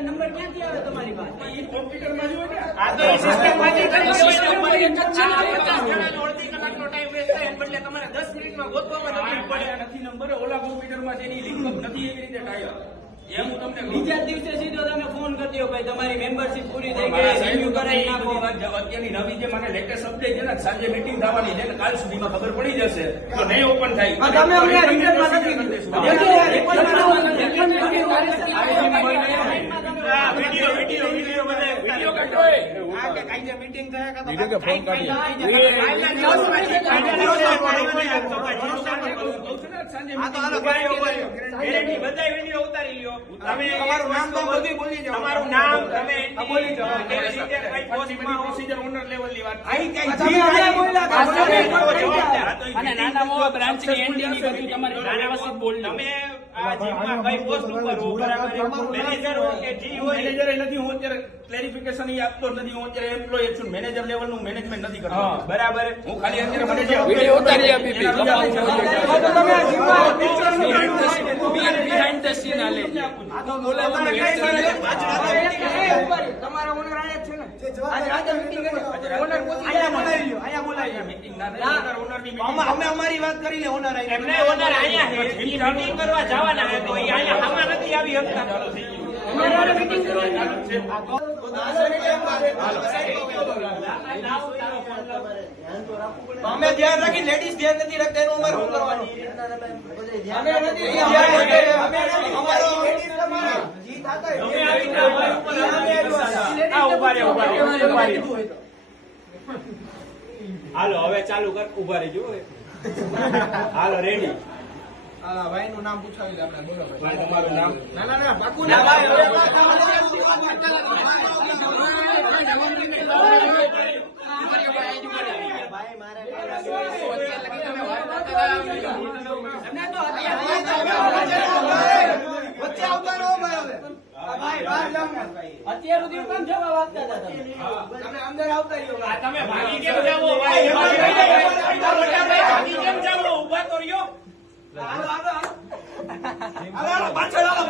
Number ક્યાંથી આવે તમારી પાસે? કોમ્પ્યુટરમાં જો તમારે 10 મિનિટમાં ગોતવામાં નથી નંબર. ઓલા કોમ્પ્યુટરમાં જેની લિંક નથી એવી રીતે ટાઈપ એમ હું તમને બીજા દિવસે સીધો તમે ફોન કરી દો ભાઈ તમારી મેમ્બરશિપ પૂરી થઈ ગઈ રિન્યુ કરાવી નાખો. અત્યારની નવી જે મને લેટેસ્ટ અપડેટ છે ને સાંજે મીટિંગ થવાની છે ને કાલ સુધીમાં ખબર પડી જશે તો નહીં ઓપન થાય. તમે અમને રિટર્નમાં નથી કીધું. મીટિંગ થયા ફોન કાઢી બધા વિડીયો ઉતારી લ્યો. તમે તમારું નામ તો બધી બોલી જાઓ. તમારું નામ તમે બોલી જાઓ. પ્રોસીજર ઓનર લેવલની વાત અને નાના મોવા બ્રાન્ચ ની એનડી ની બધું તમારે નાના વસ્તુ બોલ. તમે આ જીમમાં કઈ પોસ્ટ ઉપર હો બરાબર મેનેજર હો કે જી હોય મેનેજર નથી. હું અત્યારે ક્લેરિફિકેશન ઈ આપતો નથી. હું અત્યારે એમ્પ્લોય છું. મેનેજર લેવલ નું મેનેજમેન્ટ નથી કરતો બરાબર. હું ખાલી અત્યારે મને જે વિડિયો ઉતારી આપી તમે બિહાઇન્ડ ધ સીન આલે આ તો બોલાવો તમારા ઓનર આયા છે ને આજે મીટિંગ કરી ઓનર આયા બોલાવી લ્યો. આયા બોલાવી લ્યો. મીટિંગ ના થાય ઓનર ની મીટિંગ અમે અમારી વાત કરી લે. ઓનર આયા એમને ઓનર આયા છે મીટિંગ કરવા જવાના છે તો આયા આમાં નથી આવી શકતા. ચાલો થઈ ગયું ઓનર મીટિંગ કરવા ચાલુ છે. અમે ધ્યાન રાખી લેડીઝ ધ્યાન નથી રાખતા એનું અમારે શું કરવાનું? અમે નથી અમારો જીત હાલો હવે ચાલુ કર. ઉભા રહેજો. હાલો રેડી. ભાઈ નું નામ પૂછાવી લે આપણે. બોલો ભાઈ તમારું નામ. ના પાકું ના ભાઈ વચ્ચે આવતા રહો ભાઈ. અત્યાર સુધી કેમ જવાબ આપતા હતા તમે અંદર આવતા રહ્યો. તમે ભાગી કેમ જાવો ભાઈ? ભાગી કેમ જાવો? ઉભા તો રહ્યો. પાછળ આવો.